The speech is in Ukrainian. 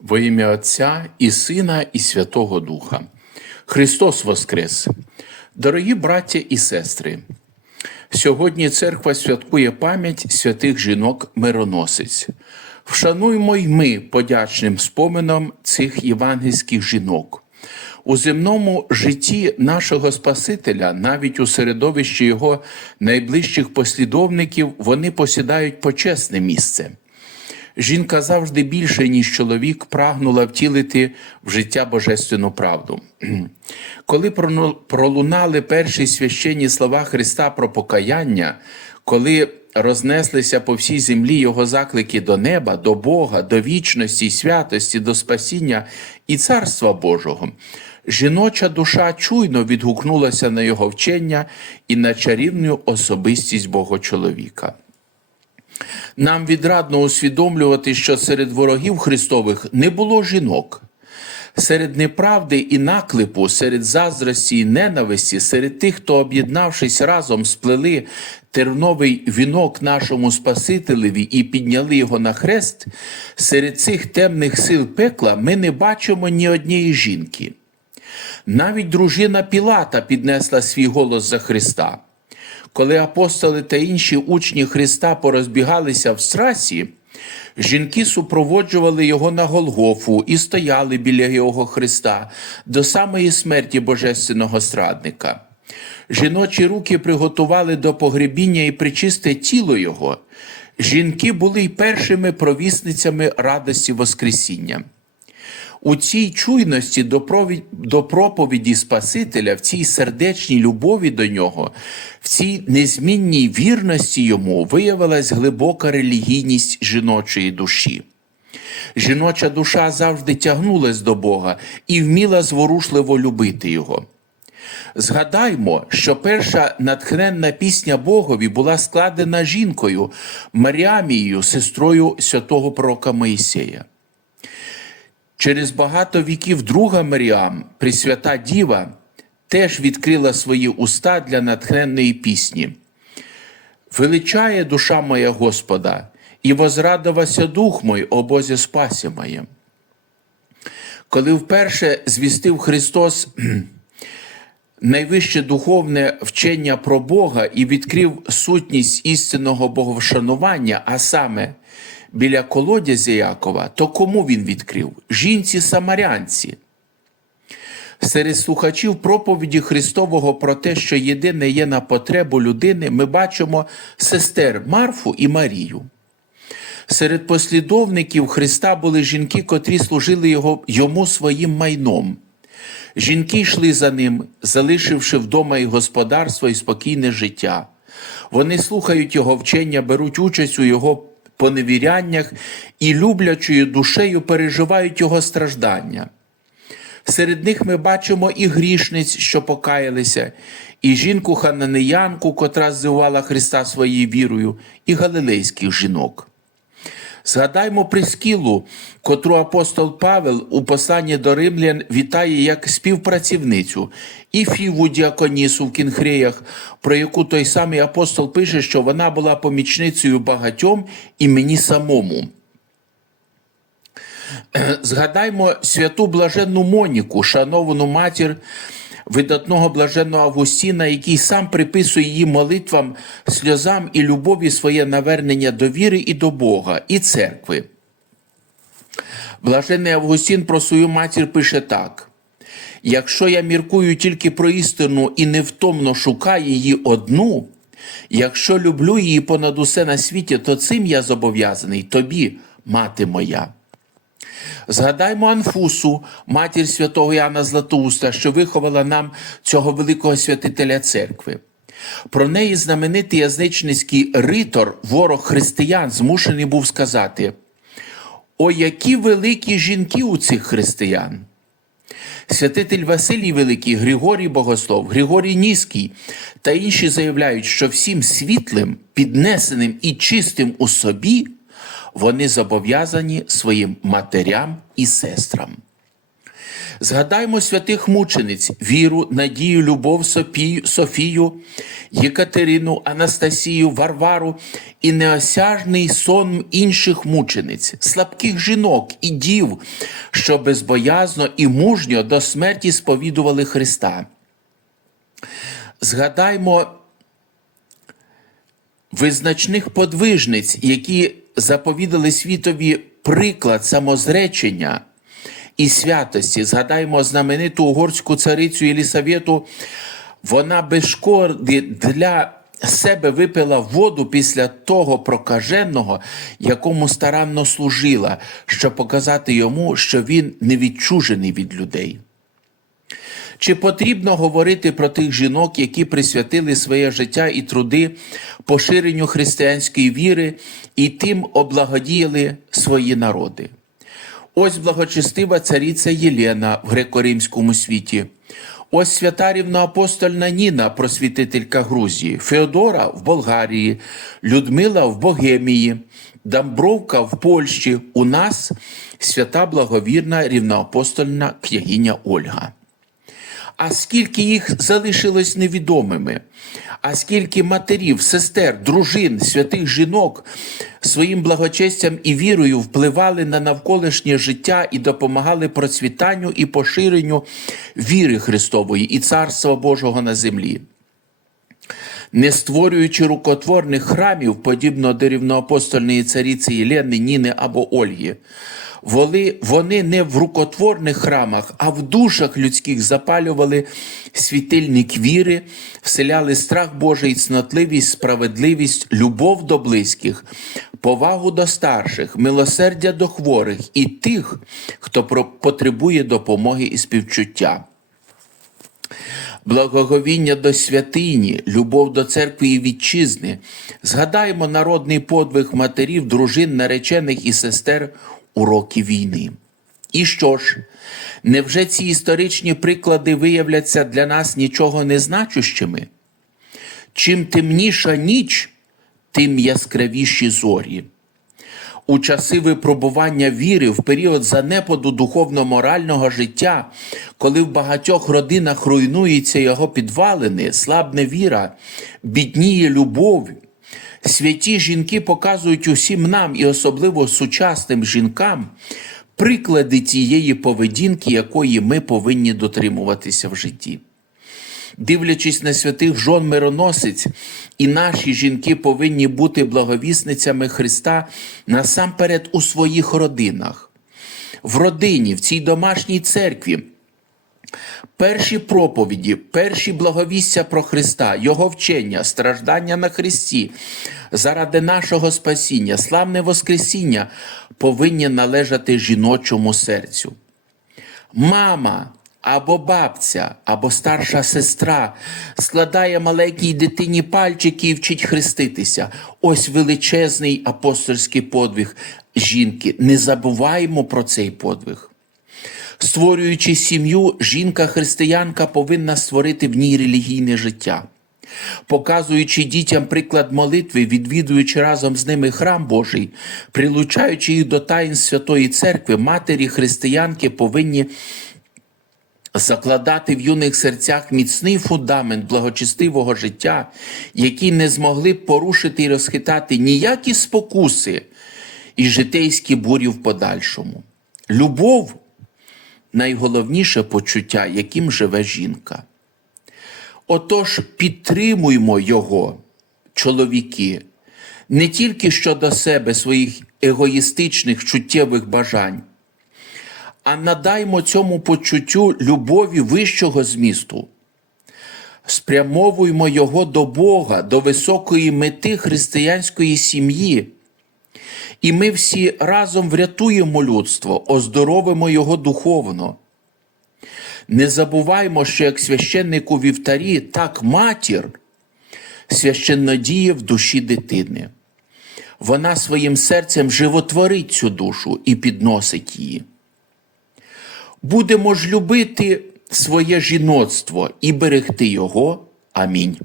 Во ім'я Отця і Сина, і Святого Духа. Христос Воскрес! Дорогі браття і сестри! Сьогодні церква святкує пам'ять святих жінок мироносиць. Вшануймо й ми подячним спомином цих євангельських жінок. У земному житті нашого Спасителя, навіть у середовищі його найближчих послідовників, вони посідають почесне місце. Жінка завжди більше, ніж чоловік, прагнула втілити в життя божественну правду. Коли пролунали перші священні слова Христа про покаяння, коли рознеслися по всій землі його заклики до неба, до Бога, до вічності, святості, до спасіння і царства Божого, жіноча душа чуйно відгукнулася на його вчення і на чарівну особистість Бога чоловіка. Нам відрадно усвідомлювати, що серед ворогів Христових не було жінок. Серед неправди і наклепу, серед заздрості і ненависті, серед тих, хто, об'єднавшись разом, сплели терновий вінок нашому Спасителеві і підняли його на хрест, серед цих темних сил пекла ми не бачимо ні однієї жінки. Навіть дружина Пілата піднесла свій голос за Христа. Коли апостоли та інші учні Христа порозбігалися в страсі, жінки супроводжували його на Голгофу і стояли біля його Христа до самої смерті божественного страдника. Жіночі руки приготували до погребіння і причисте тіло його. Жінки були й першими провісницями радості Воскресіння. У цій чуйності до, проповіді Спасителя, в цій сердечній любові до нього, в цій незмінній вірності йому виявилась глибока релігійність жіночої душі. Жіноча душа завжди тягнулась до Бога і вміла зворушливо любити Його. Згадаймо, що перша натхненна пісня Богові була складена жінкою Маріамією, сестрою святого пророка Моїсея. Через багато віків друга Маріам, Пресвята Діва, теж відкрила свої уста для натхненної пісні. Величає душа моя Господа, і возрадувався дух мой, о Бозі спасі моєм. Коли вперше звістив Христос найвище духовне вчення про Бога і відкрив сутність істинного боговшанування, а саме біля колодязя Якова, то кому він відкрив? Жінці самарянці. Серед слухачів проповіді Христового про те, що єдине є на потребу людини, ми бачимо сестер Марфу і Марію. Серед послідовників Христа були жінки, котрі служили його, йому своїм майном. Жінки йшли за ним, залишивши вдома і господарство, і спокійне життя. Вони слухають його вчення, беруть участь у його поневіряннях і люблячою душею переживають його страждання. Серед них ми бачимо і грішниць, що покаялися, і жінку хананеянку, котра здивувала Христа своєю вірою, і галилейських жінок. Згадаймо Прискілу, котру апостол Павел у посланні до римлян вітає як співпрацівницю, і Фіву діаконісу в Кінхреях, про яку той самий апостол пише, що вона була помічницею багатьом і мені самому. Згадаймо святу блаженну Моніку, шановану матір видатного блаженного Августіна, який сам приписує її молитвам, сльозам і любові своє навернення до віри і до Бога, і церкви. Блаженний Августін про свою матір пише так: якщо я міркую тільки про істину і невтомно шукаю її одну, якщо люблю її понад усе на світі, то цим я зобов'язаний тобі, мати моя. Згадаймо Анфусу, матір святого Яна Златоуста, що виховала нам цього великого святителя церкви. Про неї знаменитий язичницький ритор, ворог християн, змушений був сказати: О, які великі жінки у цих християн! Святитель Василій Великий, Григорій Богослов, Григорій Ніський та інші заявляють, що всім світлим, піднесеним і чистим у собі вони зобов'язані своїм матерям і сестрам. Згадаймо святих мучениць, віру, надію, любов, Софію, Софію, Єкатерину, Анастасію, Варвару і неосяжний сон інших мучениць, слабких жінок і дів, що безбоязно і мужньо до смерті сповідували Христа. Згадаймо визначних подвижниць, які заповідали світові приклад самозречення і святості. Згадаймо знамениту угорську царицю Єлісавету. Вона без шкоди для себе випила воду після того прокаженого, якому старанно служила, щоб показати йому, що він не відчужений від людей. Чи потрібно говорити про тих жінок, які присвятили своє життя і труди поширенню християнської віри і тим облагодіяли свої народи? Ось благочестива цариця Єлена в греко-римському світі. Ось свята рівноапостольна Ніна, просвітителька Грузії, Феодора в Болгарії, Людмила в Богемії, Дамбровка в Польщі. У нас свята благовірна рівноапостольна княгиня Ольга. А скільки їх залишилось невідомими, а скільки матерів, сестер, дружин, святих жінок своїм благочестям і вірою впливали на навколишнє життя і допомагали процвітанню і поширенню віри Христової і Царства Божого на землі. Не створюючи рукотворних храмів, подібно до рівноапостольної цариці Єлени, Ніни або Ольги, вони, не в рукотворних храмах, а в душах людських запалювали світильник віри, вселяли страх Божий, цнотливість, справедливість, любов до близьких, повагу до старших, милосердя до хворих і тих, хто потребує допомоги і співчуття. Благоговіння до святині, любов до церкви і вітчизни. Згадаємо народний подвиг матерів, дружин, наречених і сестер у роки війни. І що ж, невже ці історичні приклади виявляться для нас нічого не значущими? Чим темніша ніч, тим яскравіші зорі. У часи випробування віри, в період занепаду духовно-морального життя, коли в багатьох родинах руйнуються його підвалини, слабне віра, бідніє любов, святі жінки показують усім нам і особливо сучасним жінкам приклади тієї поведінки, якої ми повинні дотримуватися в житті. Дивлячись на святих жон мироносиць, і наші жінки повинні бути благовісницями Христа насамперед у своїх родинах, в родині, в цій домашній церкві. Перші проповіді, перші благовістя про Христа, Його вчення, страждання на Христі, заради нашого спасіння, славне Воскресіння повинні належати жіночому серцю. Мама або бабця, або старша сестра складає маленькій дитині пальчики і вчить хреститися. Ось величезний апостольський подвиг жінки. Не забуваємо про цей подвиг. Створюючи сім'ю, жінка-християнка повинна створити в ній релігійне життя. Показуючи дітям приклад молитви, відвідуючи разом з ними храм Божий, прилучаючи їх до таїн Святої Церкви, матері християнки повинні закладати в юних серцях міцний фундамент благочестивого життя, який не змогли б порушити і розхитати ніякі спокуси і житейські бурі в подальшому. Любов найголовніше почуття, яким живе жінка. Отож, підтримуймо його, чоловіки, не тільки щодо себе своїх егоїстичних чуттєвих бажань, а надаймо цьому почуттю любові вищого змісту. Спрямовуймо його до Бога, до високої мети християнської сім'ї. І ми всі разом врятуємо людство, оздоровимо його духовно. Не забуваймо, що як священник у вівтарі, так матір священнодіє в душі дитини. Вона своїм серцем животворить цю душу і підносить її. Будемо ж любити своє жіноцтво і берегти його. Амінь.